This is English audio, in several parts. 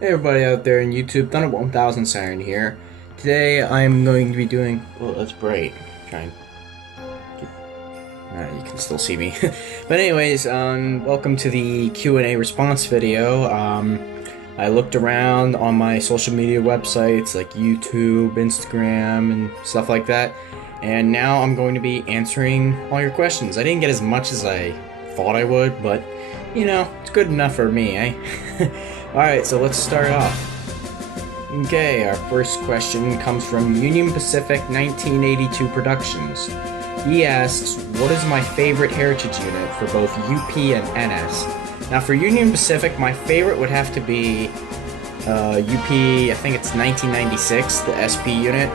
Hey everybody out there in YouTube, Thunder 1000 Siren here. Today I'm going to be doing... Oh, that's bright. Try and... you can still see me. But anyways, welcome to the Q&A response video. I looked around on my social media websites like YouTube, Instagram, and stuff like that. And now I'm going to be answering all your questions. I didn't get as much as I thought I would, but, you know, it's good enough for me, eh? Alright, so let's start off. Okay, our first question comes from Union Pacific 1982 Productions. He asks, what is my favorite heritage unit for both UP and NS? Now for Union Pacific, my favorite would have to be UP, I think it's 1996, the SP unit.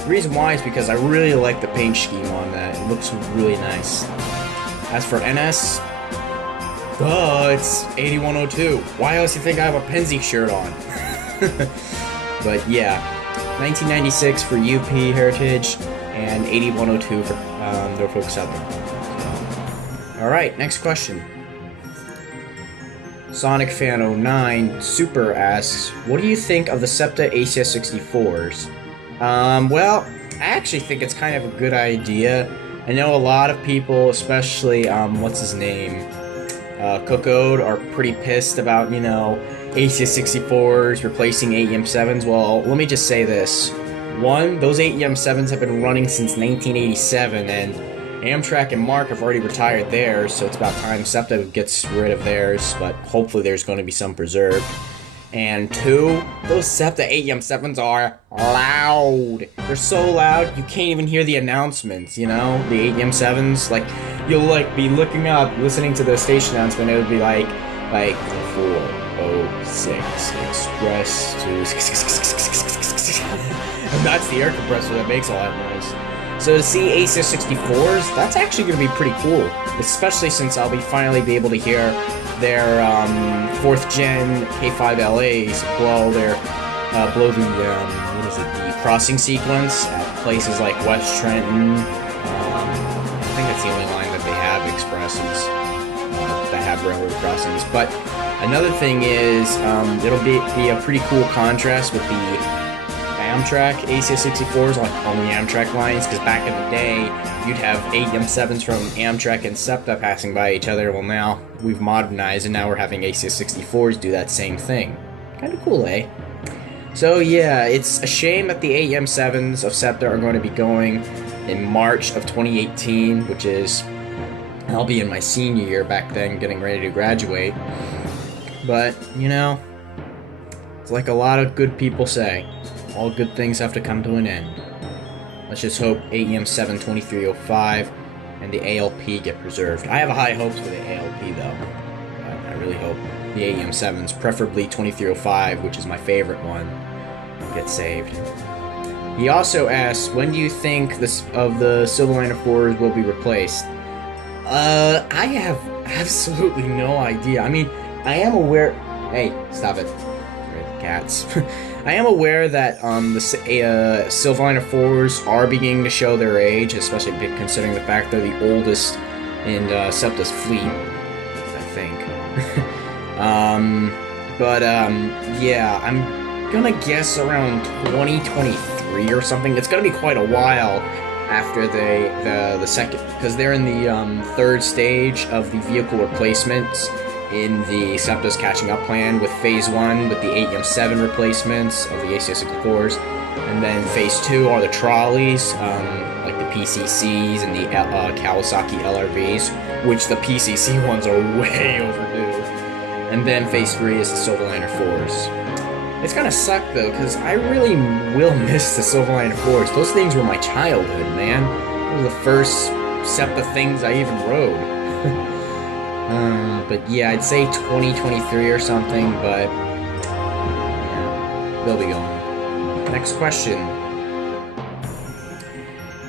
The reason why is because I really like the paint scheme on that. It looks really nice. As for NS, it's 8102. Why else do you think I have a Penzi shirt on? But yeah, 1996 for UP Heritage and 8102 for Norfolk Southern. Alright, next question. Sonic Fan 09 Super asks, what do you think of the SEPTA ACS64s? Well, I actually think it's kind of a good idea. I know a lot of people, especially, what's his name? Cookode, are pretty pissed about, you know, ACS64s replacing AEM7s. Well, let me just say this. One, those AEM7s have been running since 1987, and Amtrak and Mark have already retired theirs, so it's about time SEPTA gets rid of theirs, but hopefully there's going to be some preserved. And two, those SEPTA AEM7s are loud. They're so loud, you can't even hear the announcements, you know? The AEM7s, like, you'll, like, be looking up, listening to the station announcement, it would be like 406 Express to... And that's the air compressor that makes all that noise. So to see ACS64s, that's actually going to be pretty cool. Especially since I'll finally be able to hear their 4th gen K5LAs blow the crossing sequence at places like West Trenton. I think that's the only line that they have expresses that have railroad crossings. But another thing is, it'll be a pretty cool contrast with the Amtrak ACS64s on the Amtrak lines, because back in the day, you'd have AEM7s from Amtrak and SEPTA passing by each other. Well, now we've modernized, and now we're having ACS64s do that same thing. Kind of cool, eh? So yeah, it's a shame that the AEM7s of SEPTA are going to be going in March of 2018, which is, I'll be in my senior year back then, getting ready to graduate. But, you know, it's like a lot of good people say. All good things have to come to an end. Let's just hope AEM7 2305 and the ALP get preserved. I have high hopes for the ALP though. I really hope the AEM7s, preferably 2305, which is my favorite one, get saved. He also asks, when do you think of the Silverliner 4s will be replaced? I have absolutely no idea. I mean, I am aware... Hey, stop it. Cats. I am aware that the Silverliner 4s are beginning to show their age, especially considering the fact they're the oldest in SEPTA's fleet, I think. Yeah, I'm gonna guess around 2023 or something. It's gonna be quite a while after the second, because they're in the third stage of the vehicle replacements in the SEPTA's catching up plan, with Phase 1 with the AEM7 replacements of the ACS64s, and then Phase 2 are the trolleys, like the PCCs and the Kawasaki LRVs, which the PCC ones are way overdue. And then Phase 3 is the Silverliner 4s. It's gonna suck though, because I really will miss the Silverliner 4s. Those things were my childhood, man. Those were the first SEPTA things I even rode. But yeah, I'd say 2023 or something, but yeah, they'll be going. Next question.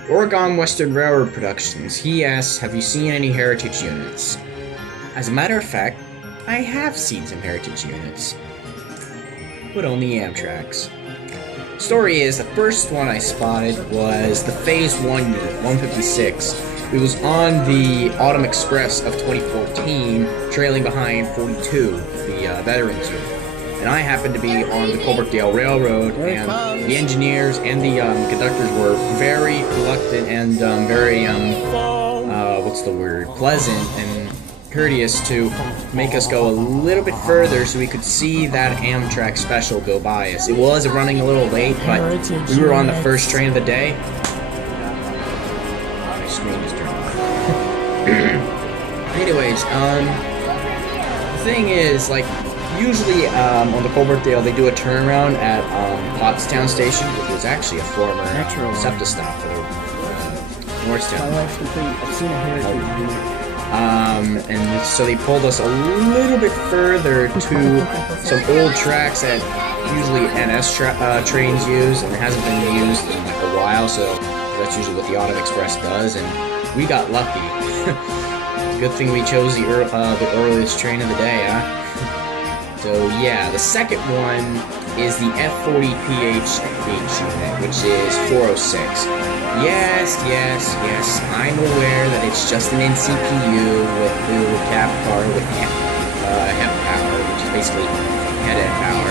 Oregon Western Railroad Productions. He asks, have you seen any heritage units? As a matter of fact, I have seen some heritage units, but only Amtrak's. Story is, the first one I spotted was the Phase 1 unit, 156. It was on the Autumn Express of 2014, trailing behind 42, the Veterans unit. and I happened to be on the Colbrookdale Railroad, and the engineers and the conductors were very reluctant and very, what's the word, pleasant and courteous to make us go a little bit further so we could see that Amtrak special go by us. It was running a little late, but we were on the first train of the day. My screen just turned off. Anyways, the thing is, like, usually on the Colbrookdale they do a turnaround at Pottstown Station, which was actually a former SEPTA stop for Norristown. I've seen a heritage unit. And so they pulled us a little bit further to some old tracks that usually NS trains use, and it hasn't been used in like a while, so that's usually what the Autumn Express does, and we got lucky. Good thing we chose the earliest train of the day, huh? So yeah, the second one is the F40PH unit, which is 406. Yes, I'm aware that it's just an NCPU with the cab car with HEP power, which is basically head-end power.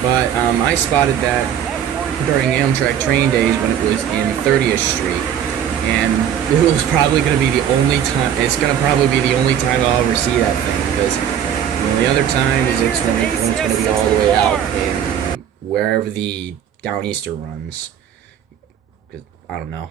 But I spotted that during Amtrak train days when it was in 30th Street, and it was probably going to be the only time. It's going to probably be the only time I'll ever see that thing, because the only other time is it's when it's going to be all the way out in wherever the Downeaster runs. I don't know.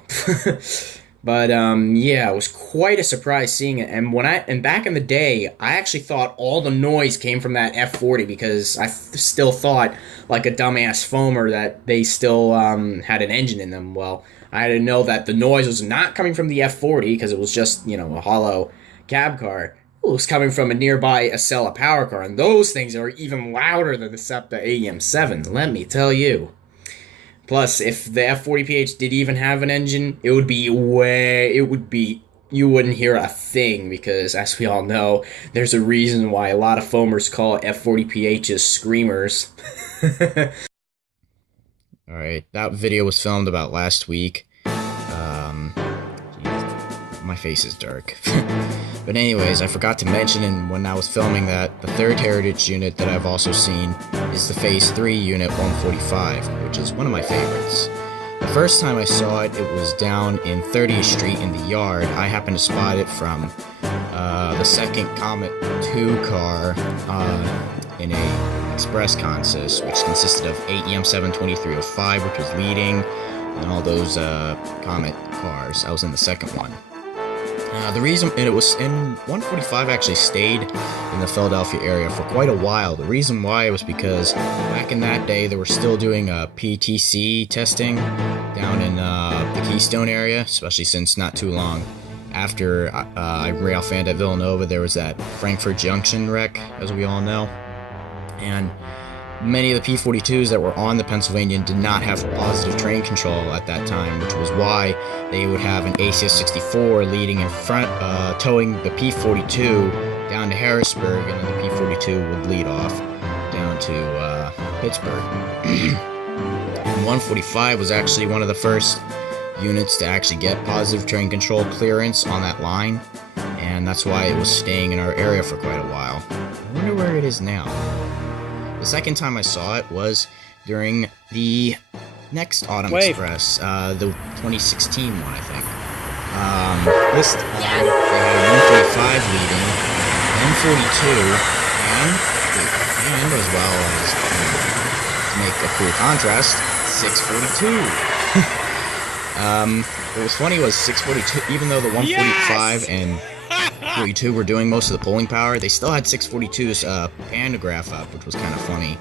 But yeah, it was quite a surprise seeing it. And back in the day, I actually thought all the noise came from that F40, because I still thought, like a dumbass foamer, that they still had an engine in them. Well, I didn't know that the noise was not coming from the F40, because it was just, you know, a hollow cab car. It was coming from a nearby Acela power car, and those things are even louder than the SEPTA AEM7, let me tell you. Plus, if the F40PH did even have an engine, you wouldn't hear a thing, because, as we all know, there's a reason why a lot of foamers call F40PHs screamers. Alright, that video was filmed about last week. My face is dark. But anyways, I forgot to mention when I was filming that the third heritage unit that I've also seen is the Phase 3 Unit 145, which is one of my favorites. The first time I saw it, it was down in 30th Street in the yard. I happened to spot it from the second Comet 2 car in a express consist, which consisted of 8 EM7 2305, which was leading, and all those Comet cars. I was in the second one. The reason, and it was in 145 actually stayed in the Philadelphia area for quite a while. The reason why was because back in that day they were still doing PTC testing down in the Keystone area, especially since not too long after I rail fanned at Villanova, there was that Frankfurt Junction wreck, as we all know. And many of the P-42s that were on the Pennsylvania did not have positive train control at that time, which was why they would have an ACS-64 leading in front, towing the P-42 down to Harrisburg, and then the P-42 would lead off down to Pittsburgh. And 145 was actually one of the first units to actually get positive train control clearance on that line, and that's why it was staying in our area for quite a while. I wonder where it is now. The second time I saw it was during the next Autumn Express, the 2016 one, I think. This time, they had 135 leading, M42, and as well as, to make a cool contrast, 642. What was funny was 642, even though the 145 and 42 were doing most of the pulling power, they still had 642's pantograph up, which was kind of funny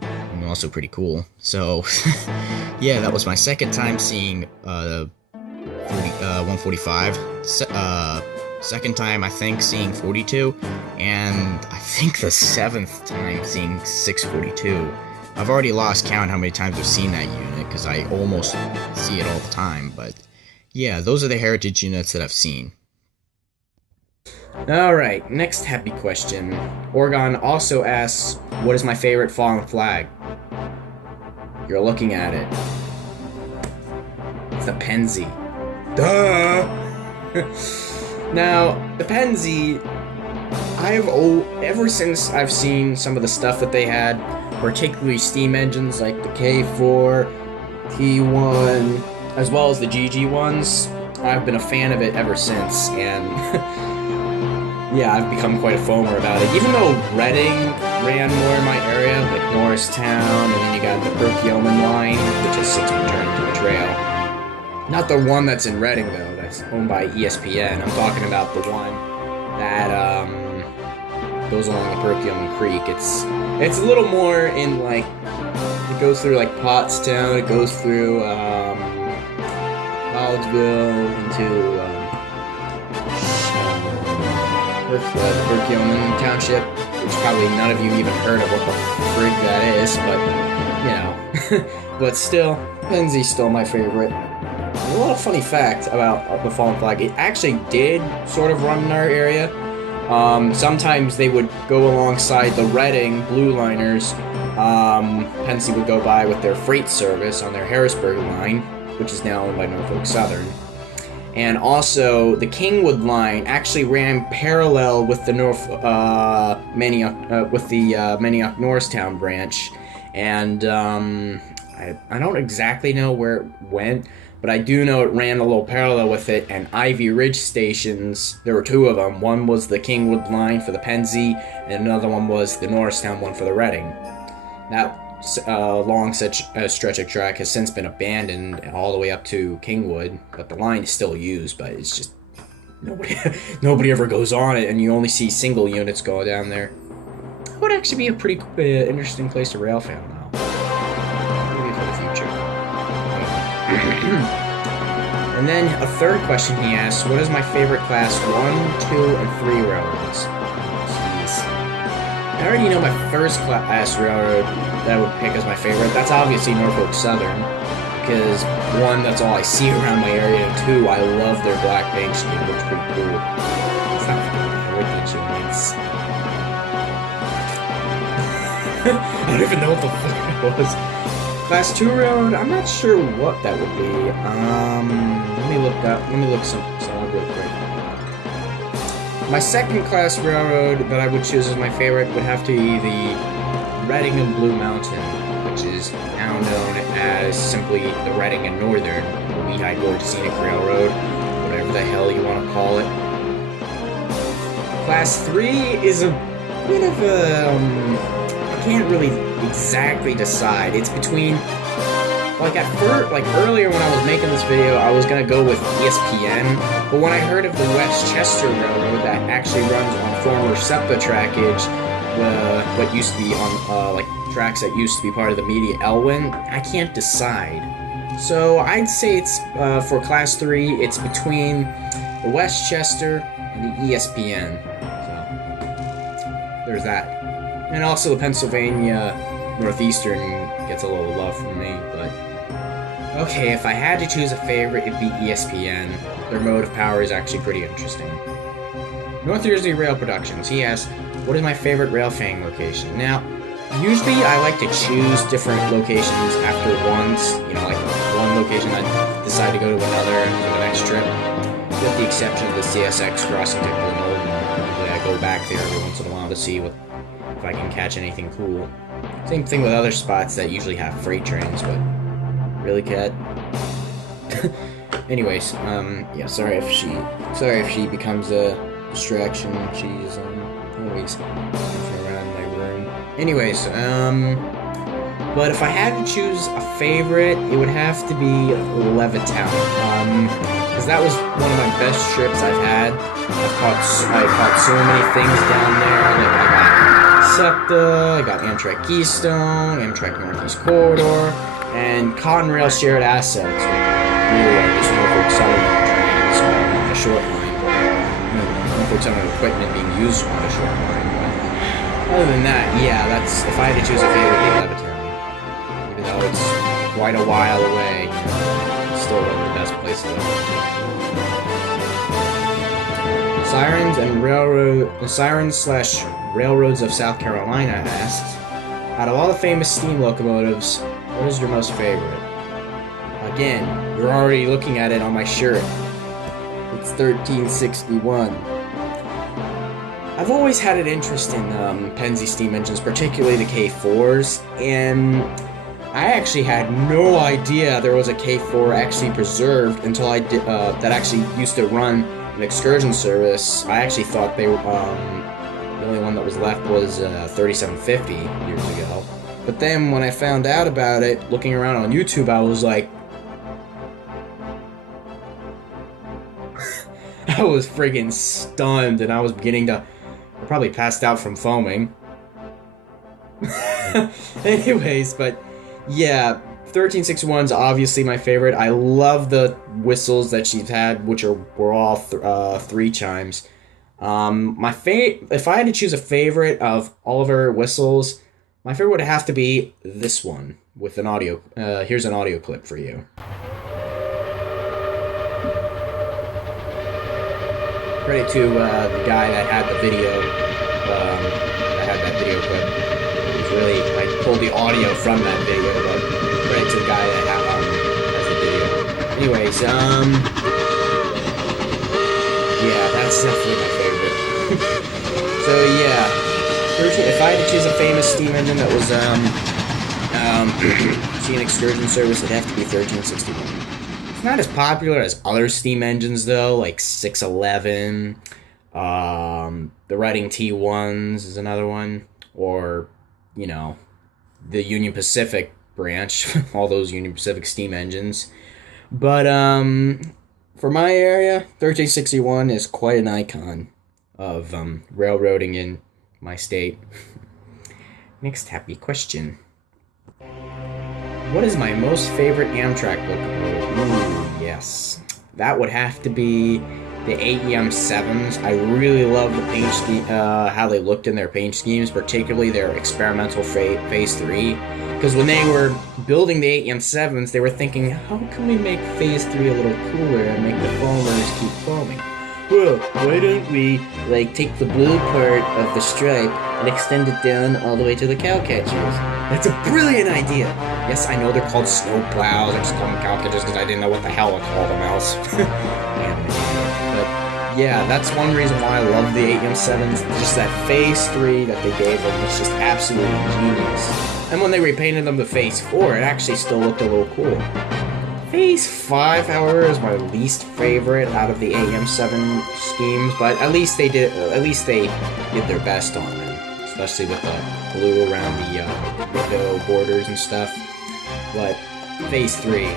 and also pretty cool. So yeah, that was my second time seeing 145. Second time I think seeing 42, and I think the seventh time seeing 642. I've already lost count how many times I've seen that unit, because I almost see it all the time, but yeah, those are the heritage units that I've seen. Alright, next happy question. Oregon also asks, what is my favorite fallen flag? You're looking at it. It's the Pennsy. Duh! Now, the Pennsy, ever since I've seen some of the stuff that they had, particularly steam engines like the K4, T1, as well as the GG ones, I've been a fan of it ever since, and yeah, I've become quite a foamer about it. Even though Reading ran more in my area, like Norristown, and then you got the Perkiomen line, which has since been turned into a trail. Not the one that's in Reading, though, that's owned by ESPN. I'm talking about the one that goes along the Perkiomen Creek. It's a little more in, like, it goes through, like, Pottstown, it goes through, Collegeville into, the Perkiomen Township, which probably none of you even heard of what the frig that is, but, you know. But still, Penzie's still my favorite. A little funny fact about the Fallen Flag, it actually did sort of run in our area. Sometimes they would go alongside the Reading Blue Liners. Pennsy would go by with their freight service on their Harrisburg line, which is now owned by Norfolk Southern. And also, the Kingwood line actually ran parallel with the Manioc Norristown branch. And I don't exactly know where it went, but I do know it ran a little parallel with it, and Ivy Ridge stations, there were two of them. One was the Kingwood line for the Pennsy, and another one was the Norristown one for the Reading. That long stretch of track has since been abandoned all the way up to Kingwood, but the line is still used, but it's just nobody ever goes on it, and you only see single units go down there. It would actually be a pretty interesting place to rail fan, though. Maybe for the future. And then a third question he asks, what is my favorite class 1, 2, and 3 railroads? Jeez. I already know my first class railroad that I would pick as my favorite. That's obviously Norfolk Southern, because 1, that's all I see around my area, and 2, I love their black paint scheme. It looks pretty cool. It's not paint scheme, it's... I don't even know what the fuck it was. Class 2 railroad, I'm not sure what that would be. Let me look some up real quick. My second class railroad that I would choose as my favorite would have to be the Reading and Blue Mountain, which is now known as simply the Reading and Northern Lehigh Gorge Scenic Railroad, whatever the hell you want to call it. Class 3 is a bit of a... I can't really exactly decide. It's between... Like at first, like earlier when I was making this video, I was gonna go with ESPN, but when I heard of the Westchester Railroad that actually runs on former SEPTA trackage, what used to be on like tracks that used to be part of the Media Elwyn, I can't decide. So I'd say it's for Class 3, it's between the Westchester and the ESPN. So there's that, and also the Pennsylvania Northeastern gets a little love from me, but. Okay, if I had to choose a favorite, it'd be ESPN. Their mode of power is actually pretty interesting. North Jersey Rail Productions, he asks, what is my favorite rail fanning location? Now, usually I like to choose different locations after once, you know, like one location I decide to go to another for the next trip, with the exception of the CSX crossing to Glenolden. Usually I go back there every once in a while to see if I can catch anything cool. Same thing with other spots that usually have freight trains, but... Really, Cat? Anyways, yeah, sorry if she becomes a distraction. She's, always around my room. Anyways, but if I had to choose a favorite, it would have to be Levittown. Because that was one of my best trips I've had. I've caught so many things down there. Like, I got SEPTA, I got Amtrak Keystone, Amtrak Northeast Corridor, and Conrail shared assets with really just Norfolk Southern trains on a short line. Norfolk Southern equipment being used on a short line. But other than that, yeah, that's if I had to choose a favorite, it'd be Levittown. Even though it's quite a while away, it's still one of the best places to go. Sirens/Railroads of South Carolina asks, out of all the famous steam locomotives, what is your most favorite? Again, you're already looking at it on my shirt. It's 1361. I've always had an interest in Pennsy steam engines, particularly the K4s, and I actually had no idea there was a K4 actually preserved until I did that actually used to run an excursion service. I actually thought they were the only one that was left was 3750 years ago. But then when I found out about it, looking around on YouTube, I was like, I was friggin' stunned, and I was beginning to, I probably passed out from foaming. Anyways, but yeah, 1361's obviously my favorite. I love the whistles that she's had, which were all 3 chimes. If I had to choose a favorite of all of her whistles, my favorite would have to be this one with an audio. Here's an audio clip for you. Credit to the guy that had the video, that had that video clip. It was really, I pulled the audio from that video, but credit to the guy that has the video. Anyways, yeah, that's definitely my favorite. So yeah, if I had to choose a famous steam engine that was see an excursion service, it'd have to be 1361. It's not as popular as other steam engines though, like 611. The Reading T1s is another one, or you know, the Union Pacific branch, all those Union Pacific steam engines. But for my area, 1361 is quite an icon of railroading in my state. Next happy question. What is my most favorite Amtrak locomotive? Ooh, yes. That would have to be the AEM-7s. I really love the paint scheme, how they looked in their paint schemes, particularly their experimental Phase 3. Because when they were building the AEM-7s, they were thinking, how can we make Phase 3 a little cooler and make the foamers keep foaming? Well, why don't we, take the blue part of the stripe and extend it down all the way to the cow catchers? That's a brilliant idea! Yes, I know they're called snow plows. I just call them cow catchers because I didn't know what the hell to call them else. But yeah, that's one reason why I love the AEM-7s. Just that Phase 3 that they gave them was just absolutely genius. And when they repainted them to Phase 4, it actually still looked a little cool. Phase 5, however, is my least favorite out of the AEM-7 schemes, but at least they did their best on them, especially with the blue around the window borders and stuff. But Phase 3, you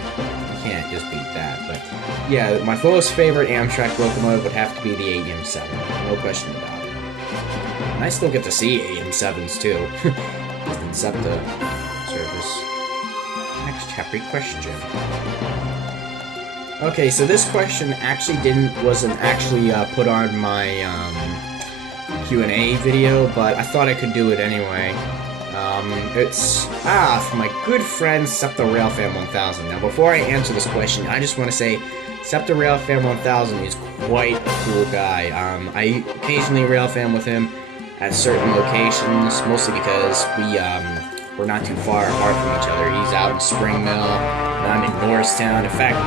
can't just beat that. But yeah, my most favorite Amtrak locomotive would have to be the AEM-7, no question about it. And I still get to see AEM-7s too, just in SEPTA service. Next happy question. Okay, so this question actually wasn't actually put on my Q&A video, but I thought I could do it anyway. It's from my good friend SEPTA Railfan 1000. Now, before I answer this question, I just want to say SEPTA Railfan 1000 is quite a cool guy. I occasionally railfan with him at certain locations, mostly because we're not too far apart from each other. He's out in Spring Mill, and I'm in Norristown. In fact,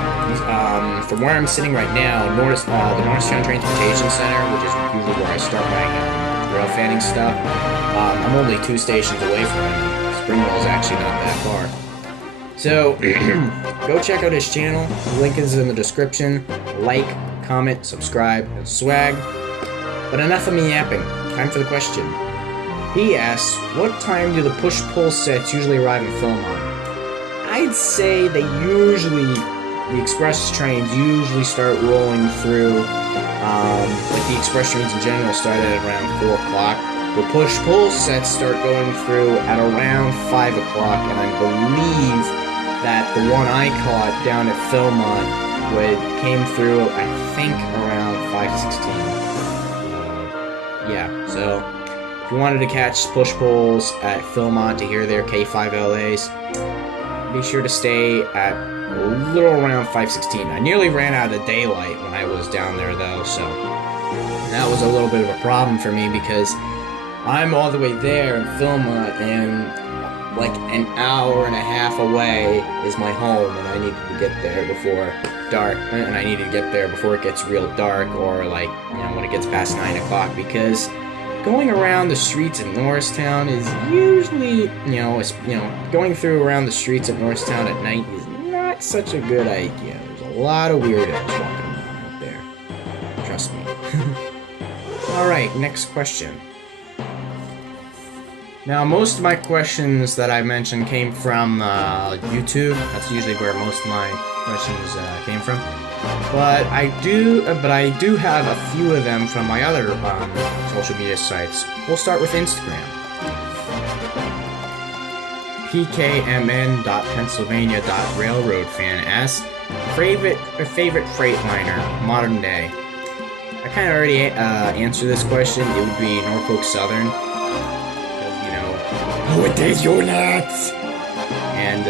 from where I'm sitting right now, the Norristown Transportation Center, which is usually where I start my rail fanning stuff, I'm only 2 stations away from him. Spring Mill is actually not that far. So, go check out his channel. The link is in the description. Like, comment, subscribe, and swag. But enough of me yapping. Time for the question. He asks, what time do the push-pull sets usually arrive in Philmont? I'd say the express trains usually start rolling through, the express trains in general start at around 4 o'clock. The push-pull sets start going through at around 5 o'clock, and I believe that the one I caught down at Philmont came through, I think, around 5:16. Yeah, so if you wanted to catch push-pulls at Philmont to hear their K5LAs, be sure to stay at a little around 5:16. I nearly ran out of daylight when I was down there, though, so that was a little bit of a problem for me because I'm all the way there in Philmont, and like an hour and a half away is my home, and I needed to get there before dark, and I needed to get there before it gets real dark, or when it gets past 9 o'clock, because going around the streets of Norristown is usually, going through around the streets of Norristown at night is not such a good idea. There's a lot of weirdos walking around out there. Trust me. Alright, next question. Now, most of my questions that I mentioned came from YouTube. That's usually where most of my questions came from. But I do have a few of them from my other social media sites. We'll start with Instagram. pkmn.pennsylvania.railroadfan asks, favorite Freightliner, modern day. I kind of already answered this question. It would be Norfolk Southern. Nowadays you're nuts! And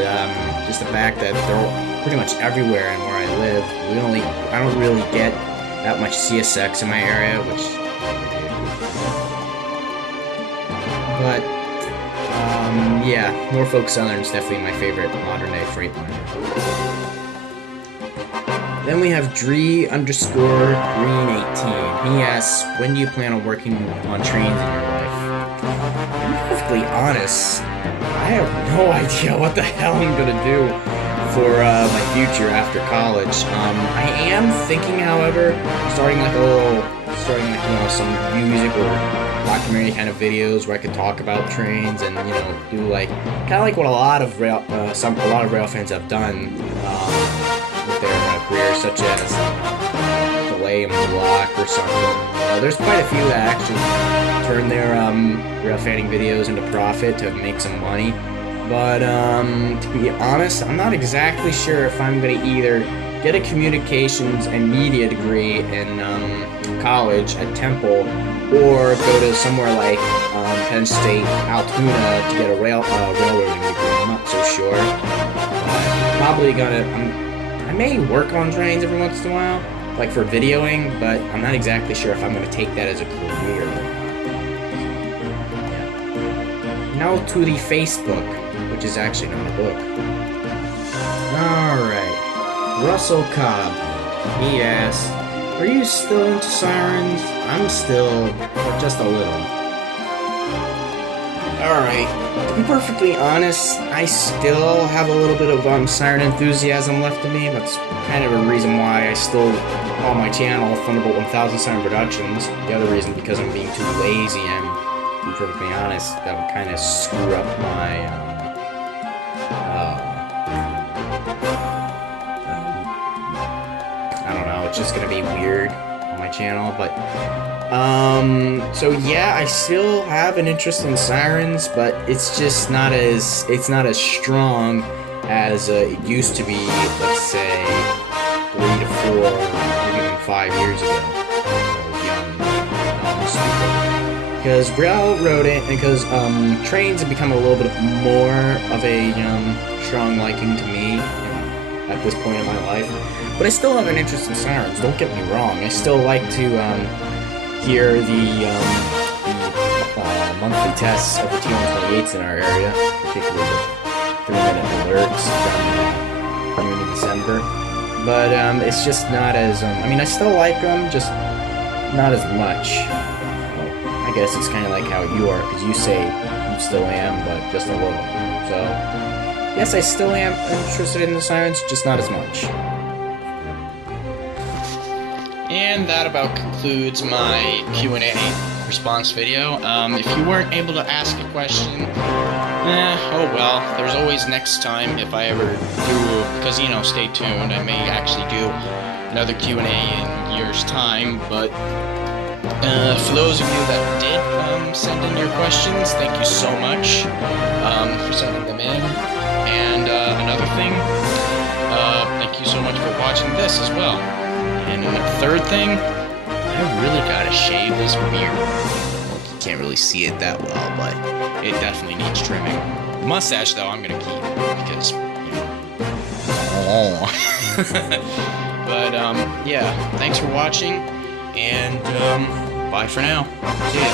just the fact that they're pretty much everywhere and where I live, I don't really get that much CSX in my area, but yeah, Norfolk Southern is definitely my favorite modern day Freightliner. Then we have Dree_Green18. He asks, when do you plan on working on trains in your life? To be perfectly honest, I have no idea what the hell I'm gonna do for my future after college. I am thinking, however, starting some music or documentary kind of videos where I could talk about trains and do kind of like what a lot of rail fans have done with their careers, such as Delay and Block or something. There's quite a few that actually turn their rail fanning videos into profit to make some money. But to be honest, I'm not exactly sure if I'm going to either get a communications and media degree in college at Temple or go to somewhere like Penn State, Altoona to get a railroading degree. I'm not so sure. I may work on trains every once in a while, like for videoing, but I'm not exactly sure if I'm going to take that as a career. Now to the Facebook, which is actually not a book. Alright. Russell Cobb. He asks, are you still into sirens? I'm still, but just a little. Alright. To be perfectly honest, I still have a little bit of siren enthusiasm left in me. That's kind of a reason why I still call my channel Thunderbolt 1000 Siren Productions. The other reason because I'm being too lazy and, to be perfectly honest, that would kind of screw up my I don't know, it's just gonna be weird on my channel, but so yeah, I still have an interest in sirens, but it's just not as strong as it used to be, let's say 3 to 4, maybe even 5 years ago when I was young, because railroading, because trains have become a little bit more of a strong liking to me at this point in my life. But I still have an interest in sirens, don't get me wrong. I still like to hear the monthly tests of the T-128s in our area, particularly the 3-minute alerts from June and December. But it's just not as, I still like them, just not as much. I guess it's kind of like how you are, because you say you still am, but just a little. So, yes, I still am interested in the sirens, just not as much. And that about concludes my Q&A response video. If you weren't able to ask a question, oh well, there's always next time if I ever do, because, stay tuned, I may actually do another Q&A in years' time, but for those of you that did send in your questions, thank you so much for sending them in. And another thing, thank you so much for watching this as well. And the third thing, I really gotta shave this beard. Well, you can't really see it that well, but it definitely needs trimming. Mustache, though, I'm gonna keep because, But, yeah, thanks for watching, and, bye for now. See ya.